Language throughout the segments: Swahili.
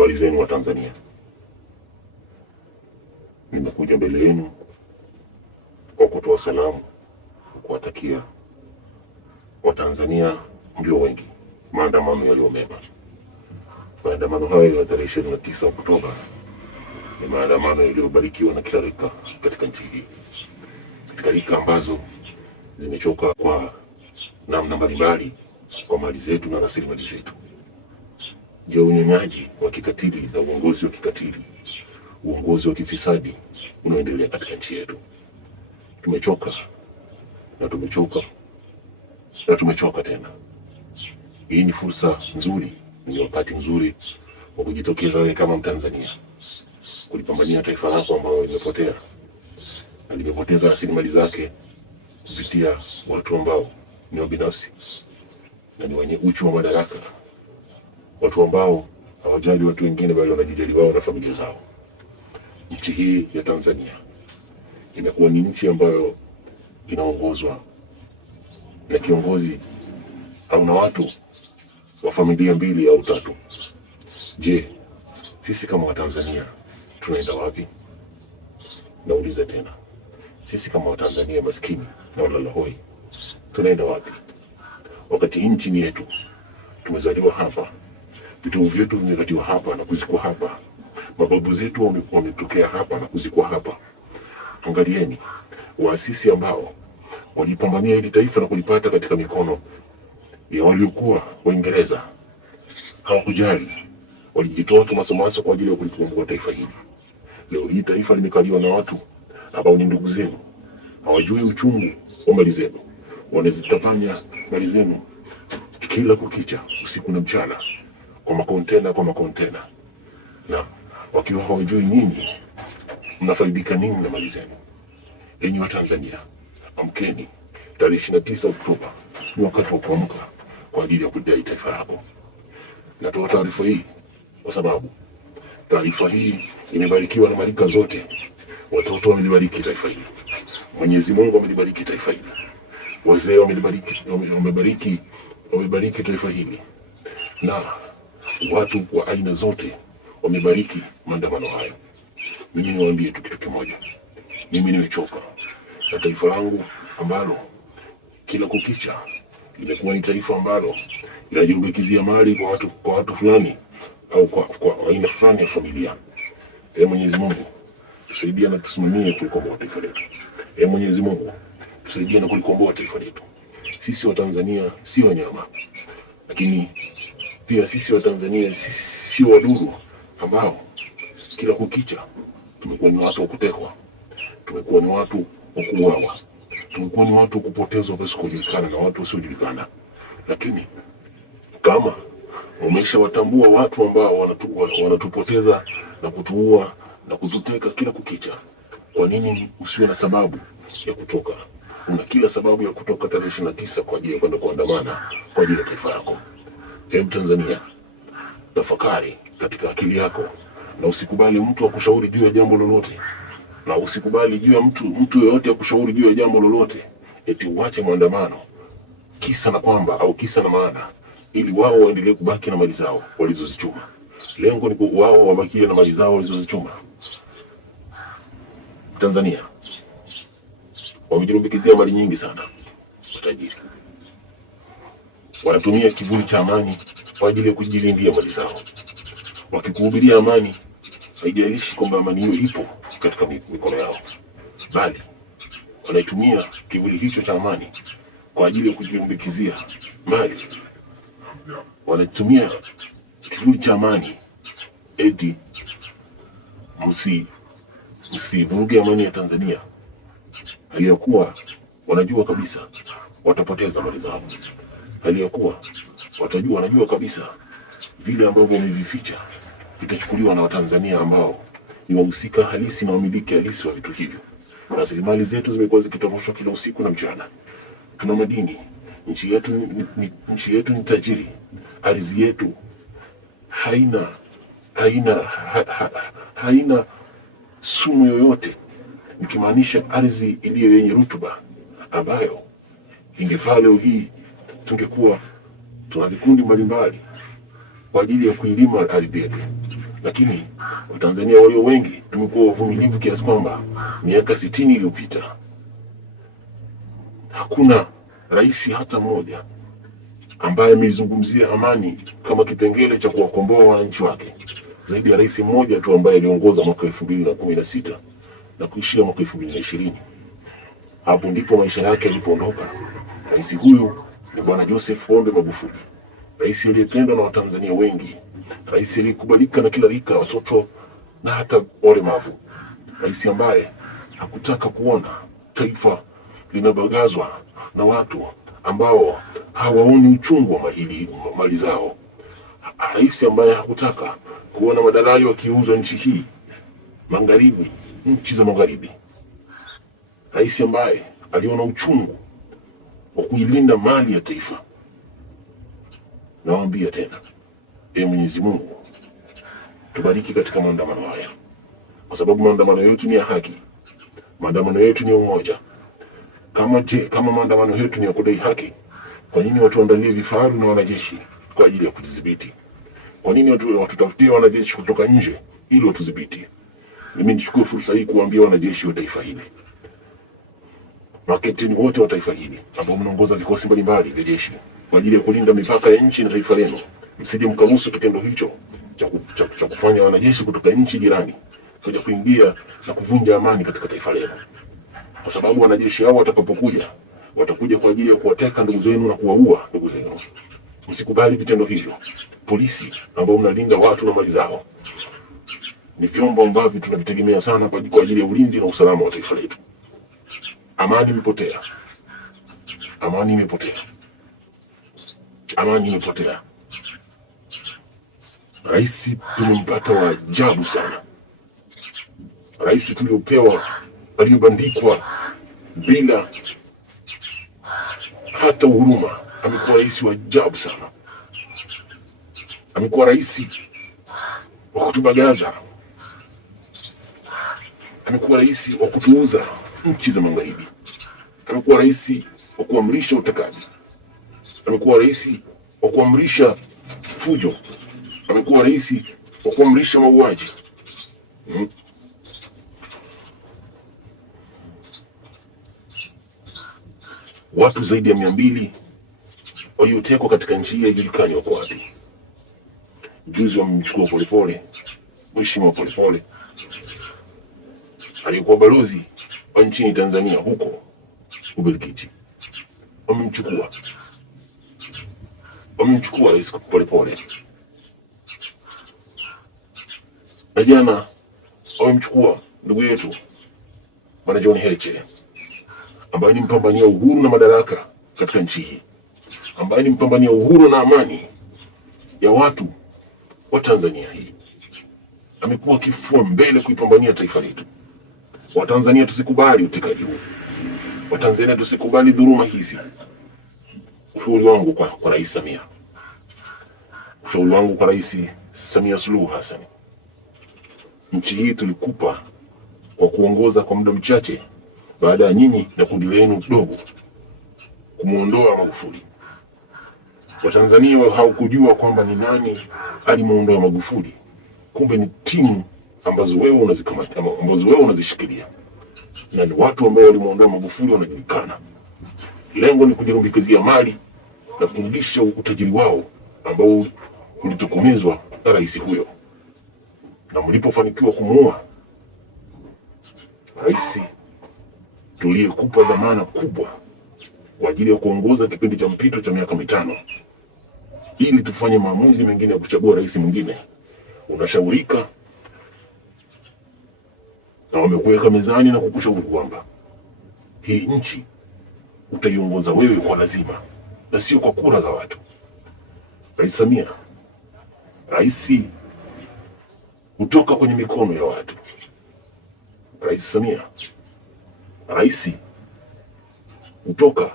Habari zenu wa Tanzania. Nimekuja mbele yenu kwa kutoa salamu, kuwatakia Watanzania mlio wengi maandamano yaliyo mema. Maandamano hayo ya tarehe 29 Oktoba ni maandamano yaliyobarikiwa na kila rika katika nchi hii, katika rika ambazo zimechoka kwa namna mbalimbali kwa mali zetu na rasilimali zetu. Ndio unyonyaji wa kikatili na uongozi wa kikatili, uongozi wa kifisadi unaoendelea katika nchi yetu. Tumechoka na tumechoka na tumechoka tena. Hii ni fursa nzuri, ni wakati mzuri wa kujitokeza wewe kama Mtanzania kulipambania taifa lako ambalo limepotea na limepoteza rasilimali zake kupitia watu ambao ni wabinafsi na ni wenye uchu wa madaraka, watu ambao hawajali watu wengine bali wanajijali wao na familia zao. Nchi hii ya Tanzania imekuwa ni nchi ambayo inaongozwa na kiongozi au na watu wa familia mbili au tatu. Je, sisi kama Watanzania tunaenda wapi? Nauliza tena, sisi kama Watanzania maskini na walalahoi tunaenda wapi? Wakati nchi ni yetu, tumezaliwa hapa, vituo vyetu vimekatiwa hapa na kuzikwa hapa, mababu zetu wametokea hapa na kuzikwa hapa. Angalieni waasisi ambao walipambania hili taifa na kulipata katika mikono ya waliokuwa Waingereza. Hawakujali, walijitoa kimasomaso kwa ajili ya kulikomboa taifa hili. Leo hii taifa limekaliwa na watu ambao ni ndugu zenu, hawajui uchungu wa mali zenu, wanazitapanya mali zenu kila kukicha, usiku na mchana, kwa makontena, na wakiwa hawajui nyinyi mnafaidika nini na mali zenu. Enyi wa Tanzania, amkeni. Tarehe 29 Oktoba ni wakati wa kuamka kwa ajili ya kudai taifa lako. Natoa taarifa hii kwa sababu taarifa hii imebarikiwa na marika zote. Watoto wamelibariki taifa hili, Mwenyezi Mungu amelibariki taifa hili, wazee wamebariki taifa hili, na watu wa aina zote wamebariki maandamano hayo. Mimi niwaambie tu kitu kimoja, mimi nimechoka na taifa langu ambalo kila kukicha limekuwa ni taifa ambalo linajirumbikizia mali kwa watu fulani au kwa aina fulani ya familia. Mwenyezi Mungu tusaidie na tusimamie kulikomboa taifa letu. Mwenyezi Mungu tusaidie na kulikomboa taifa letu. Sisi wa Tanzania si wanyama, lakini pia sisi wa Tanzania si wadudu ambao kila kukicha tumekuwa ni watu wa kutekwa, tumekuwa ni watu wa kuuawa, tumekuwa ni watu wa kupotezwa visikojulikana na watu wasiojulikana. Lakini kama umeshawatambua watu ambao wanatupoteza na kutuua na kututeka kila kukicha, kwa nini usiwe na sababu ya kutoka? Una kila sababu ya kutoka tarehe 29 kwa ajili ya kwenda kuandamana kwa ajili ya taifa lako. Tanzania, tafakari katika akili yako na usikubali mtu akushauri juu ya jambo lolote, na usikubali juu ya mtu yeyote akushauri juu ya jambo lolote eti uache maandamano kisa na kwamba au kisa na maana ili wao waendelee kubaki na mali zao walizozichuma. Lengo ni wao wabakie na mali zao walizozichuma. Tanzania wamejirumbikizia mali nyingi sana, matajiri wanatumia kivuli cha amani kwa ajili ya kujilindia mali zao. Wakikuhubiria amani, haijalishi kwamba amani hiyo ipo katika mikono yao, bali wanaitumia kivuli hicho cha amani kwa ajili ya kujirumbikizia mali. Wanatumia kivuli cha amani eti msivuruge amani ya Tanzania, hali ya kuwa wanajua kabisa watapoteza mali zao, hali ya kuwa wanajua kabisa vile ambavyo wamevificha vitachukuliwa na Watanzania ambao ni wahusika halisi na wamiliki halisi wa vitu hivyo. Rasilimali zetu zimekuwa zikitoroshwa kila usiku na mchana. Tuna madini, nchi yetu ni tajiri, ardhi yetu haina sumu yoyote, nikimaanisha ardhi iliyo yenye rutuba ambayo ingefaa leo hii tungekuwa tuna vikundi mbalimbali kwa ajili ya kuilima ardhi yetu, Lakini Watanzania walio wengi tumekuwa wavumilivu kiasi kwamba miaka 60 iliyopita hakuna rais hata mmoja ambaye ameizungumzia amani kama kipengele cha kuwakomboa wananchi wake, zaidi ya rais mmoja tu ambaye aliongoza mwaka 2016 na kuishia mwaka 2020. Hapo ndipo maisha yake yalipoondoka. Rais huyu ni Bwana Joseph Pombe Magufuli, rais aliyependwa na Watanzania wengi, rais aliyekubalika na kila rika, watoto na hata walemavu, rais ambaye hakutaka kuona taifa linabagazwa na watu ambao hawaoni uchungu wa mali zao, rais ambaye hakutaka kuona madalali wakiuza nchi hii magharibi, nchi za magharibi, rais ambaye aliona uchungu wa kuilinda mali ya taifa. Nawaambia tena, Mwenyezi Mungu tubariki katika maandamano haya, kwa sababu maandamano yetu ni ya haki, maandamano yetu ni ya umoja. Kama maandamano yetu ni ya kudai haki, kwa nini watuandalie vifaru na wanajeshi kwa ajili ya kudhibiti? Kwa nini watutafutie wanajeshi kutoka nje ili watudhibiti? Mimi nichukue fursa hii kuambia wanajeshi wa taifa hili, makapteni wote wa taifa hili ambao mnaongoza vikosi mbalimbali vya jeshi kwa ajili ya kulinda mipaka ya nchi na taifa lenu, msije mkaruhusu kitendo hicho cha kufanya wanajeshi kutoka nchi jirani kuja kuingia na kuvunja amani katika taifa lenu, kwa sababu wanajeshi hao watakapokuja watakuja kwa ajili ya kuwateka ndugu zenu na kuwaua ndugu zenu. Msikubali vitendo hivyo. Polisi ambao mnalinda watu na mali zao ni vyombo ambavyo tunavitegemea sana kwa ajili ya ulinzi na usalama wa taifa letu. Amani imepotea, amani imepotea, amani imepotea. Rais tumempata wa ajabu sana, rais tuliopewa aliyobandikwa bila hata huruma. Amekuwa rais wa ajabu sana, amekuwa rais wa kutubagaza, amekuwa rais wa kutuuza nchi za magharibi, amekuwa rais wa kuamrisha utekaji, amekuwa rais wa kuamrisha fujo, amekuwa rais wa kuamrisha mauaji. Watu zaidi ya 200 waliotekwa katika nchi hii haijulikani wako wapi. Juzi wamemchukua Polepole, Mheshimiwa Polepole aliyekuwa balozi wa nchini Tanzania huko Ubelgiji. Wamemchukua Rais Polepole, na jana wamemchukua ndugu yetu Bwana John Heche ambaye ni mpambania uhuru na madaraka katika nchi hii, ambaye ni mpambania uhuru na amani ya watu wa Tanzania hii. Amekuwa kifua mbele kuipambania taifa letu. Watanzania tusikubali utekaji huu, Watanzania tusikubali dhuluma hizi. Ushauri wangu kwa Rais Samia, ushauri wangu kwa Rais Samia Suluhu Hassan, nchi hii tulikupa kwa kuongoza kwa muda mchache baada ya nyinyi na kundi lenu dogo kumuondoa Magufuli. Watanzania hawakujua kwamba ni nani alimuondoa Magufuli, kumbe ni timu ambazo wewe unazikamata, ambazo wewe unazishikilia, na ni watu ambao walimuondoa Magufuli wanajulikana. Lengo ni kujirumbikizia mali na kurudisha utajiri wao ambao ulitokomezwa na rais huyo. Na mlipofanikiwa kumuua rais tuliyekupa dhamana kubwa kwa ajili ya kuongoza kipindi cha mpito cha miaka 5 ili tufanye maamuzi mengine ya kuchagua rais mwingine, unashaurika na wamekuweka mezani na kukushauri kwamba hii nchi utaiongoza wewe kwa lazima na sio kwa kura za watu. Rais Samia, rais kutoka kwenye mikono ya watu. Rais Samia, rais kutoka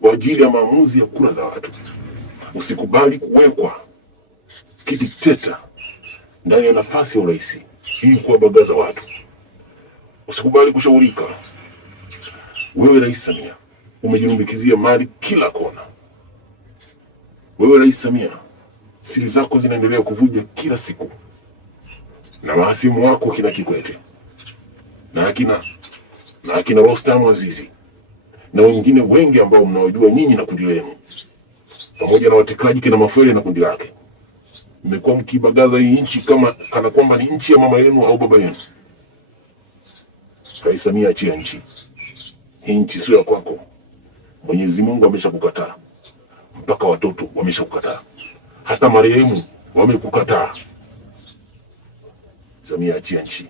kwa ajili ya maamuzi ya kura za watu. Usikubali kuwekwa kidikteta ndani ya nafasi ya urais ili kuwabagaza watu. Usikubali kushaurika. Wewe Rais Samia umejirumbikizia mali kila kona. Wewe Rais Samia siri zako zinaendelea kuvuja kila siku, na mahasimu wako kina Kikwete na akina Rostam Azizi na wengine wengi ambao mnawajua nyinyi na kundi lenu, pamoja na watekaji kina Mafwele na kundi lake, mmekuwa mkibagaza hii nchi kana kwamba ni nchi ya mama yenu au baba yenu. Rais Samia, achia nchi hii. Nchi sio ya kwako. Mwenyezi Mungu ameshakukataa, mpaka watoto wameshakukataa, hata marehemu wamekukataa. Samia, achia nchi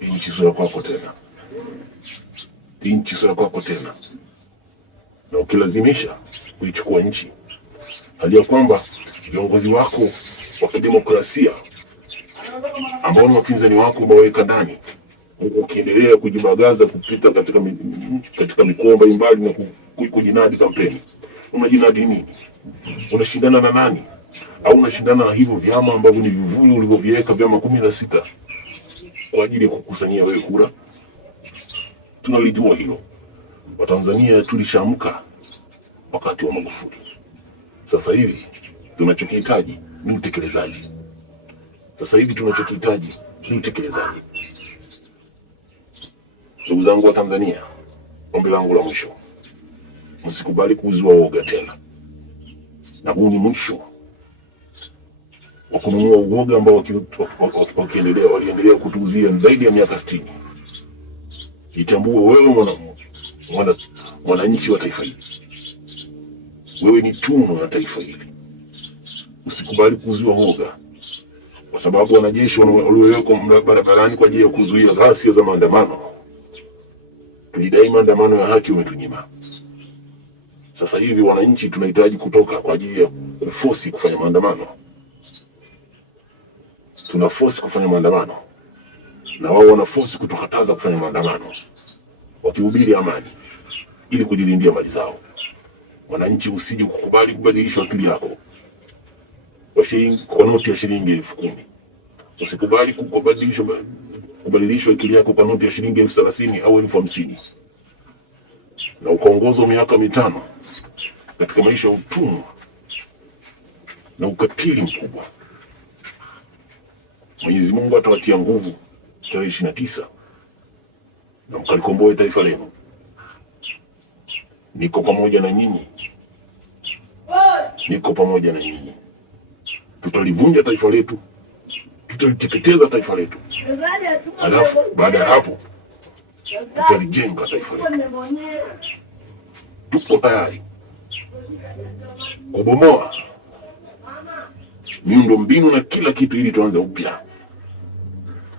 hii. Nchi sio ya kwako tena. Hii nchi sio ya kwako tena. Na ukilazimisha kuichukua nchi, hali ya kwamba viongozi wako wa kidemokrasia ambao ni wapinzani wako umeweka ndani, huku ukiendelea kujibagaza kupita katika mikoa mbalimbali na kujinadi kampeni. Unajinadi nini? Unashindana na nani? Au unashindana na hivyo vyama ambavyo ni vivuli ulivyoviweka, vyama 16 kwa ajili ya kukusanyia wewe kura? Tunalijua hilo. Watanzania tulishaamka wakati wa Magufuli. Sasa hivi tunachokihitaji ni utekelezaji. Ndugu zangu wa Tanzania, ombi langu la mwisho, msikubali kuuziwa uoga tena. Na huu ni mwisho wa kununua uoga ambao waliendelea kutuuzia zaidi ya miaka 60. Jitambue wewe mwananchi wa taifa hili. Wewe ni tunu ya taifa hili. Usikubali kuuziwa uoga, kwa sababu wanajeshi waliowekwa barabarani kwa ajili ya kuzuia ghasia za maandamano, tulidai maandamano ya haki, umetunyima. Sasa hivi wananchi tunahitaji kutoka kwa ajili ya kuforce kufanya maandamano. Tuna force kufanya maandamano, na wao wana force kutukataza kufanya maandamano, wakihubiri amani ili kujilindia mali zao. Wananchi, usije kukubali kubadilishwa akili yako kwa noti ya shilingi 10,000. Usikubali kubadilishwa akili yako kwa noti ya shilingi 30,000 au 50,000, na ukaongozwa miaka 5 katika maisha ya utumwa na ukatili mkubwa. Mwenyezi Mungu atawatia nguvu tarehe 29 na mkalikomboe taifa lenu. Niko pamoja na nyinyi. Tutalivunja taifa letu, tutaliteketeza taifa letu, halafu baada ya hapo tutalijenga taifa letu. Tuko tayari kubomoa miundo mbinu na kila kitu ili tuanze upya.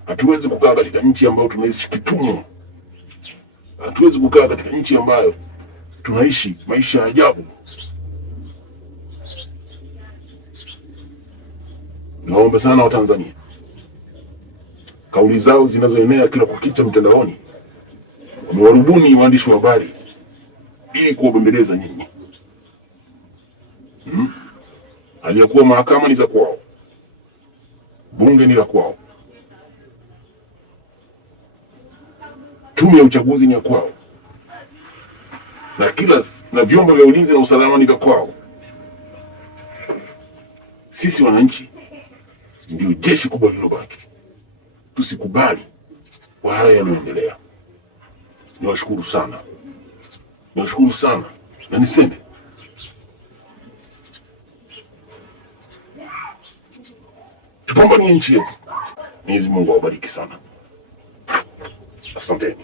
Hatuwezi kukaa katika nchi ambayo tunaishi kitumwa. Hatuwezi kukaa katika nchi ambayo tunaishi maisha ya ajabu. Naomba sana Watanzania, kauli zao zinazoenea kila kukicha mtandaoni, wamewarubuni waandishi wa habari ili kuwabembeleza nyinyi. Aliyakuwa mahakama ni za kwao, bunge ni la kwao, tume ya uchaguzi ni ya kwao, na vyombo vya ulinzi na usalama ni vya kwao. Sisi wananchi ndio jeshi kubwa lililobaki. Tusikubali kwa haya yanayoendelea. Niwashukuru sana na niseme tupambanie nchi yetu. Mwenyezi Mungu awabariki sana. Asanteni.